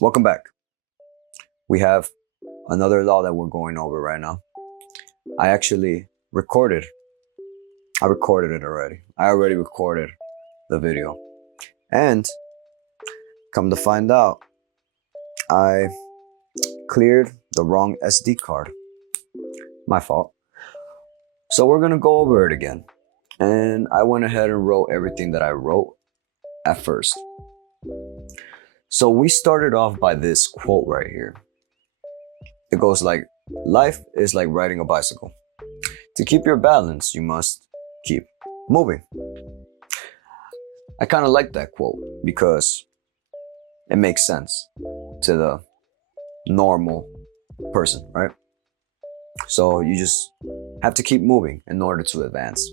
Welcome back. We have another law that we're going over right now. I actually recorded. I recorded it already. I already recorded the video. And come to find out, I cleared the wrong SD card. My fault. So we're gonna go over it again. And I went ahead and wrote everything that I wrote at first. So we started off by this quote right here. It goes like, life is like riding a bicycle. To keep your balance, you must keep moving. I kind of like that quote because it makes sense to the normal person, right? So you just have to keep moving in order to advance.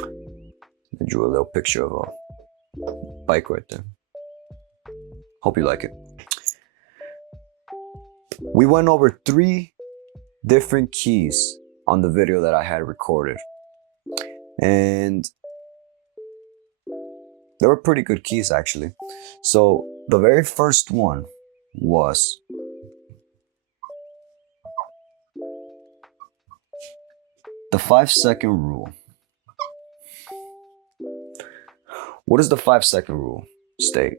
I drew a little picture of a bike right there. Hope you like it. We went over 3 different keys on the video that I had recorded. And they were pretty good keys actually. So the very first one was the 5-second rule. What does the 5-second rule state?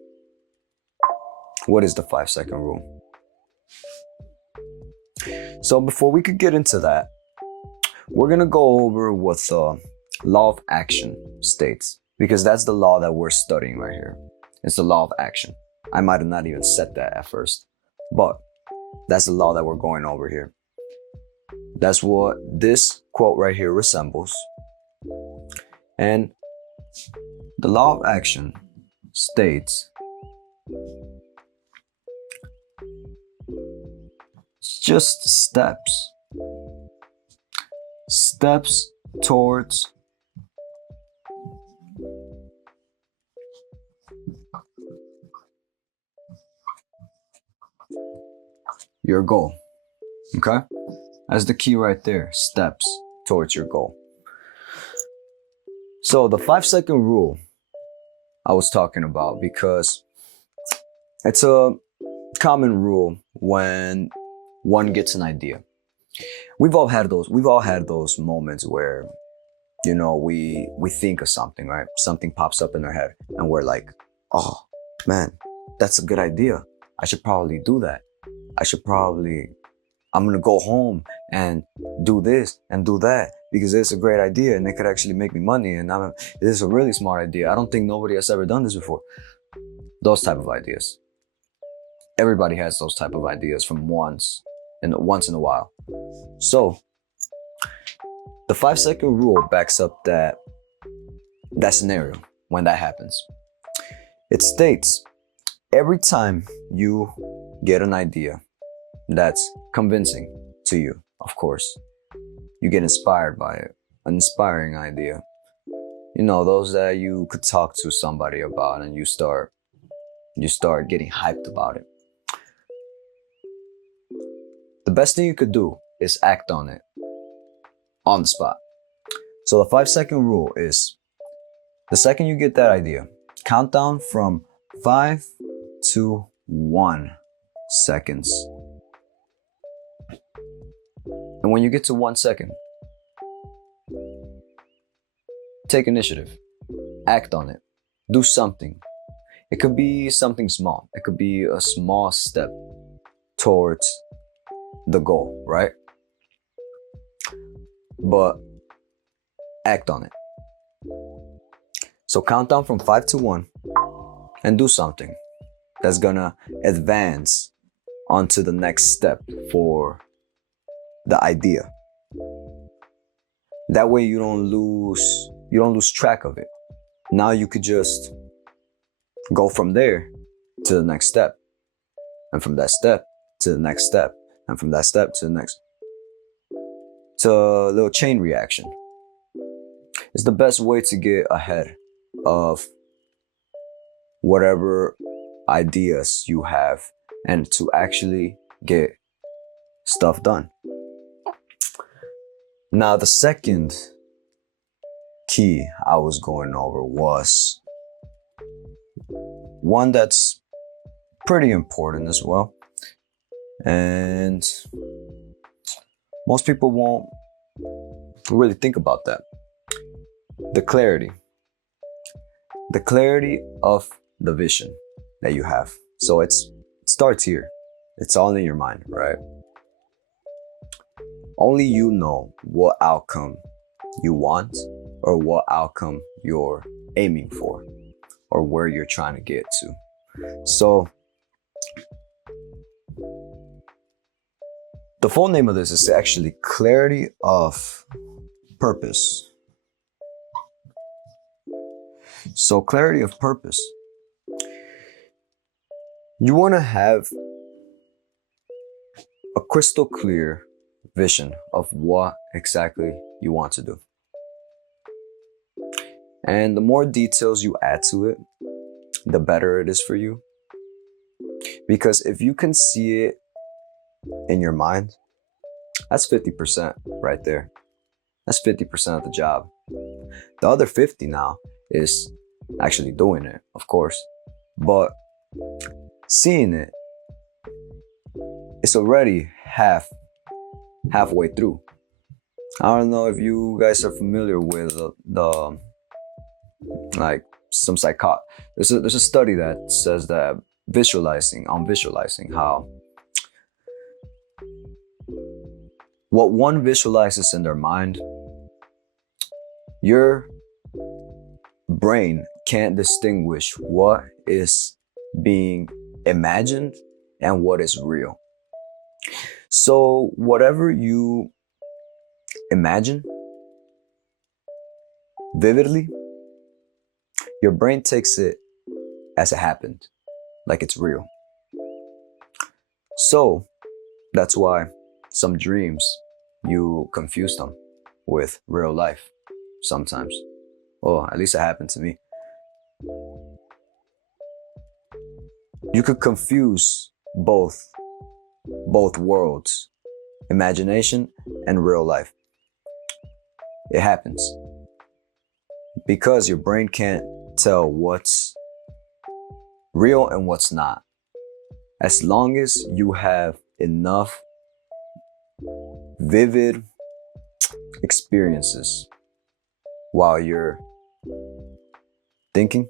What is the 5-second rule? So before we could get into that, we're gonna go over what the law of action states, because that's the law that we're studying right here. It's the law of action. I might have not even said that at first, but that's the law that we're going over here. That's what this quote right here resembles. And the law of action states just steps towards your goal. Okay? That's the key right there. Steps towards your goal. So the 5-second rule I was talking about, because it's a common rule when one gets an idea. We've all had those moments where, you know, we think of something, right? Something pops up in our head and we're like, oh man, that's a good idea. I should probably do that. I'm gonna go home and do this and do that because it's a great idea and it could actually make me money, and this is a really smart idea. I don't think nobody has ever done this before. Those type of ideas. Everybody has those type of ideas from once in a while. So the 5-second rule backs up that scenario when that happens. It states every time you get an idea that's convincing to you, of course, you get inspired by it, an inspiring idea, you know, those that you could talk to somebody about and you start getting hyped about it. The best thing you could do is act on it on the spot. So the 5-second rule is, the second you get that idea, count down from 5 to 1 seconds. And when you get to 1 second, take initiative, act on it, do something. It could be something small. It could be a small step towards the goal, right? But act on it. So count down from 5 to 1 and do something that's gonna advance onto the next step for the idea. That way you don't lose track of it. Now you could just go from there to the next step, and from that step to the next step, and from that step to the next. It's a little chain reaction. It's the best way to get ahead of whatever ideas you have and to actually get stuff done. Now, the second key I was going over was one that's pretty important as well. And most people won't really think about that. The clarity of the vision that you have. So it starts here. It's all in your mind, right? Only you know what outcome you want or what outcome you're aiming for or where you're trying to get to. So the full name of this is actually clarity of purpose. So clarity of purpose. You want to have a crystal clear vision of what exactly you want to do. And the more details you add to it, the better it is for you. Because if you can see it in your mind, that's 50% right there. That's 50% of the job. The other 50 now is actually doing it, of course. But seeing it, it's already halfway through. I don't know if you guys are familiar with the like some there's a study that says that visualizing how what one visualizes in their mind, your brain can't distinguish what is being imagined and what is real. So whatever you imagine vividly, your brain takes it as it happened, like it's real. So that's why some dreams, you confuse them with real life sometimes. Well, at least it happened to me. You could confuse both worlds, imagination and real life. It happens because your brain can't tell what's real and what's not. As long as you have enough vivid experiences while you're thinking,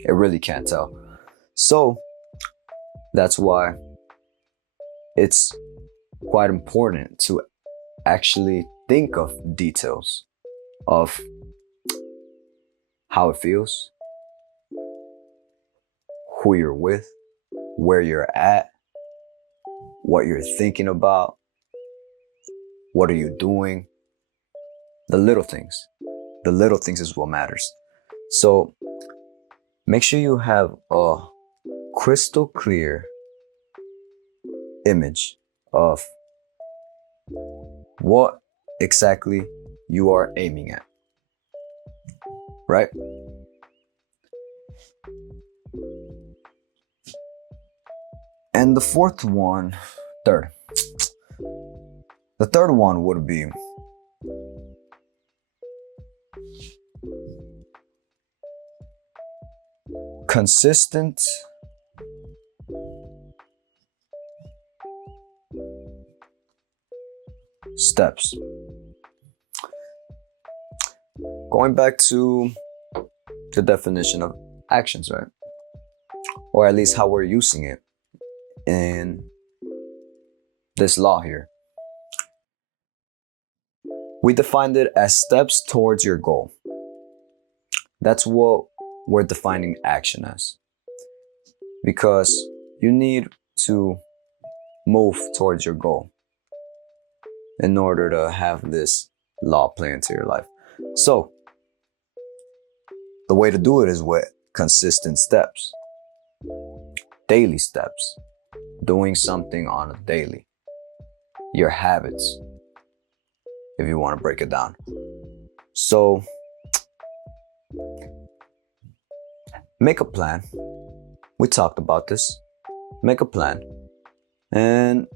it really can't tell. So that's why it's quite important to actually think of details of how it feels, who you're with, where you're at, what you're thinking about, what are you doing, the little things. The little things is what matters. So make sure you have a crystal clear image of what exactly you are aiming at, right? And the third one would be consistent steps. Going back to the definition of actions, right? Or at least how we're using it in this law here. We defined it as steps towards your goal. That's what we're defining action as. Because you need to move towards your goal in order to have this law play into your life. So the way to do it is with consistent steps, daily steps, doing something on a daily, your habits, if you want to break it down. So make a plan. We talked about this. Make a plan and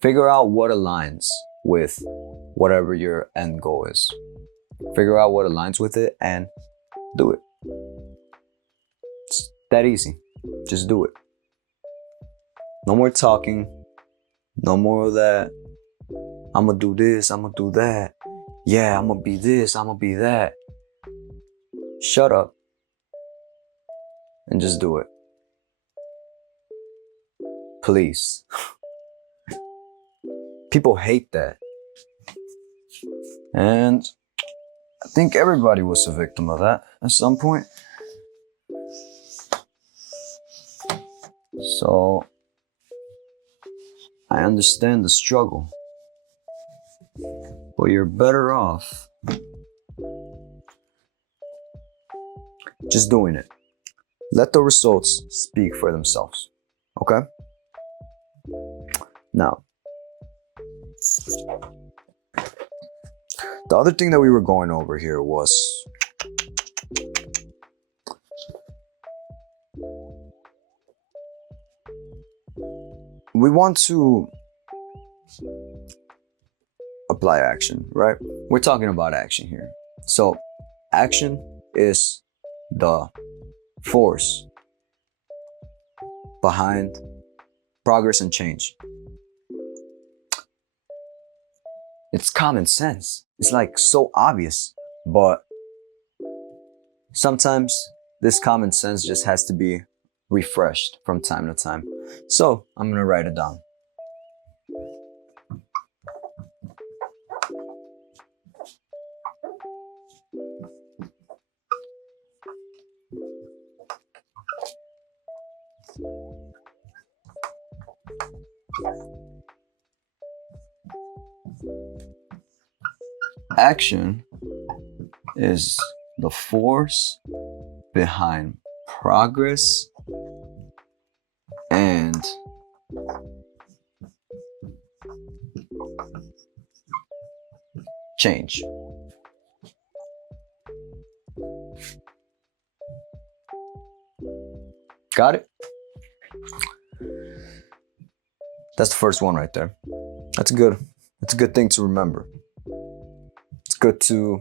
figure out what aligns with whatever your end goal is. Figure out what aligns with it and do it. It's that easy. Just do it. No more talking. No more of that. I'm gonna do this, I'm gonna do that. Yeah, I'm gonna be this, I'm gonna be that. Shut up and just do it. Please. People hate that. And I think everybody was a victim of that at some point. So I understand the struggle, but you're better off just doing it. Let the results speak for themselves. Okay? Now, the other thing that we were going over here was we want to apply action, right? We're talking about action here. So, action is the force behind progress and change. It's common sense. It's like so obvious, but sometimes this common sense just has to be refreshed from time to time. So I'm gonna write it down. Action is the force behind progress and change. Got it? That's the first one right there. That's good. That's a good thing to remember. It's good to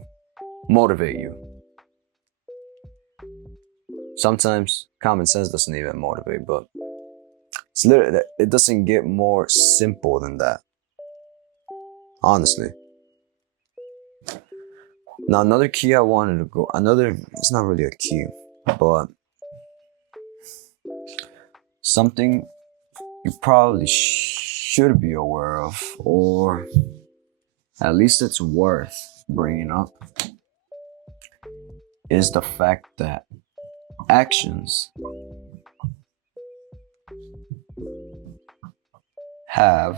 motivate you. Sometimes common sense doesn't even motivate, but it's literally, it doesn't get more simple than that. Honestly. Now another key I wanted to go, it's not really a key, but something you probably should be aware of, or at least it's worth bringing up, is the fact that actions have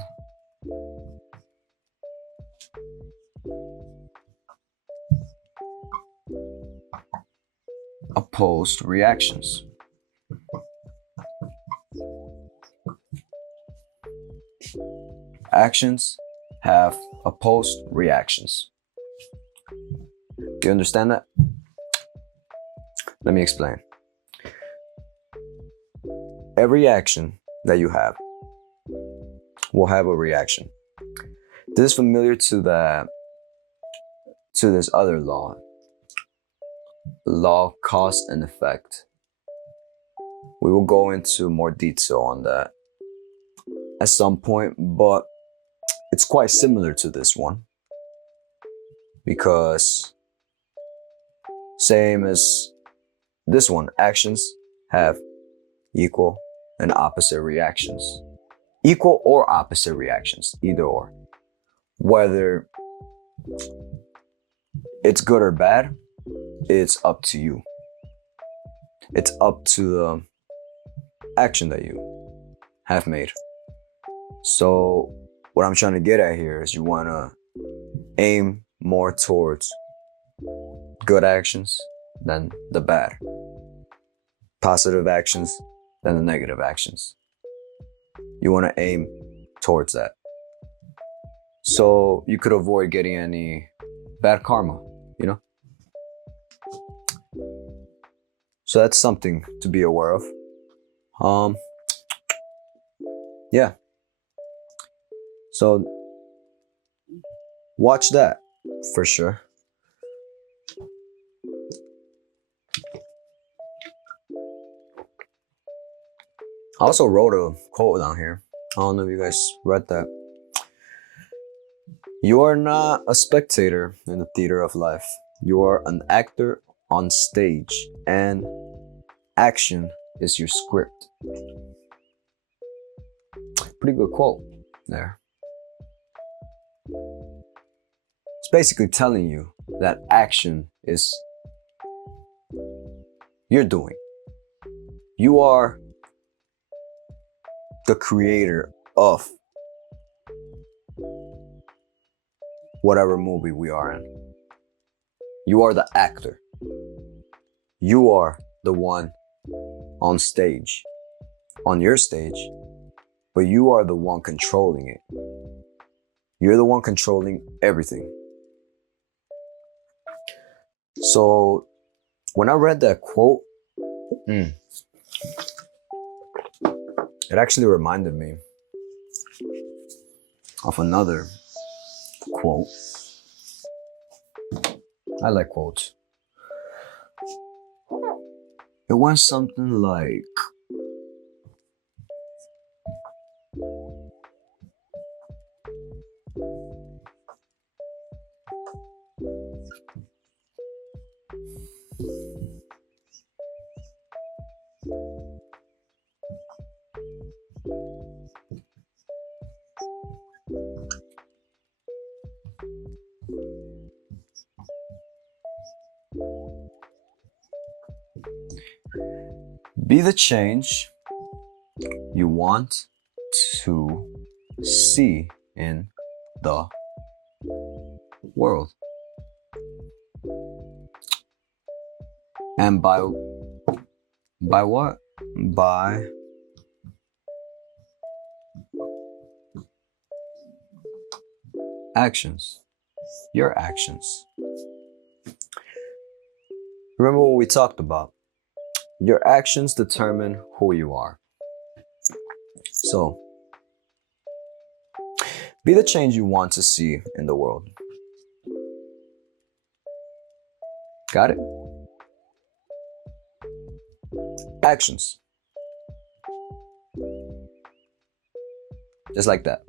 opposed reactions. Actions have opposed reactions. Do you understand that? Let me explain. Every action that you have will have a reaction. This is familiar to this other law cause and effect. We will go into more detail on that at some point, but it's quite similar to this one because same as this one, actions have equal and opposite reactions. Equal or opposite reactions, either or. Whether it's good or bad, it's up to you. It's up to the action that you have made. So what I'm trying to get at here is you want to aim more towards good actions than the bad. Positive actions than the negative actions. You want to aim towards that. So you could avoid getting any bad karma, you know? So that's something to be aware of. Yeah. So watch that for sure. I also wrote a quote down here. I don't know if you guys read that. You are not a spectator in the theater of life. You are an actor on stage, and action is your script. Pretty good quote there. It's basically telling you that action is you're doing. You are the creator of whatever movie we are in. You are the actor. You are the one on stage, on your stage, but you are the one controlling it. You're the one controlling everything. So when I read that quote, it actually reminded me of another quote. I like quotes. It went something like, be the change you want to see in the world. And by what? By actions. Your actions. Remember what we talked about. Your actions determine who you are. So, be the change you want to see in the world. Got it? Actions. Just like that.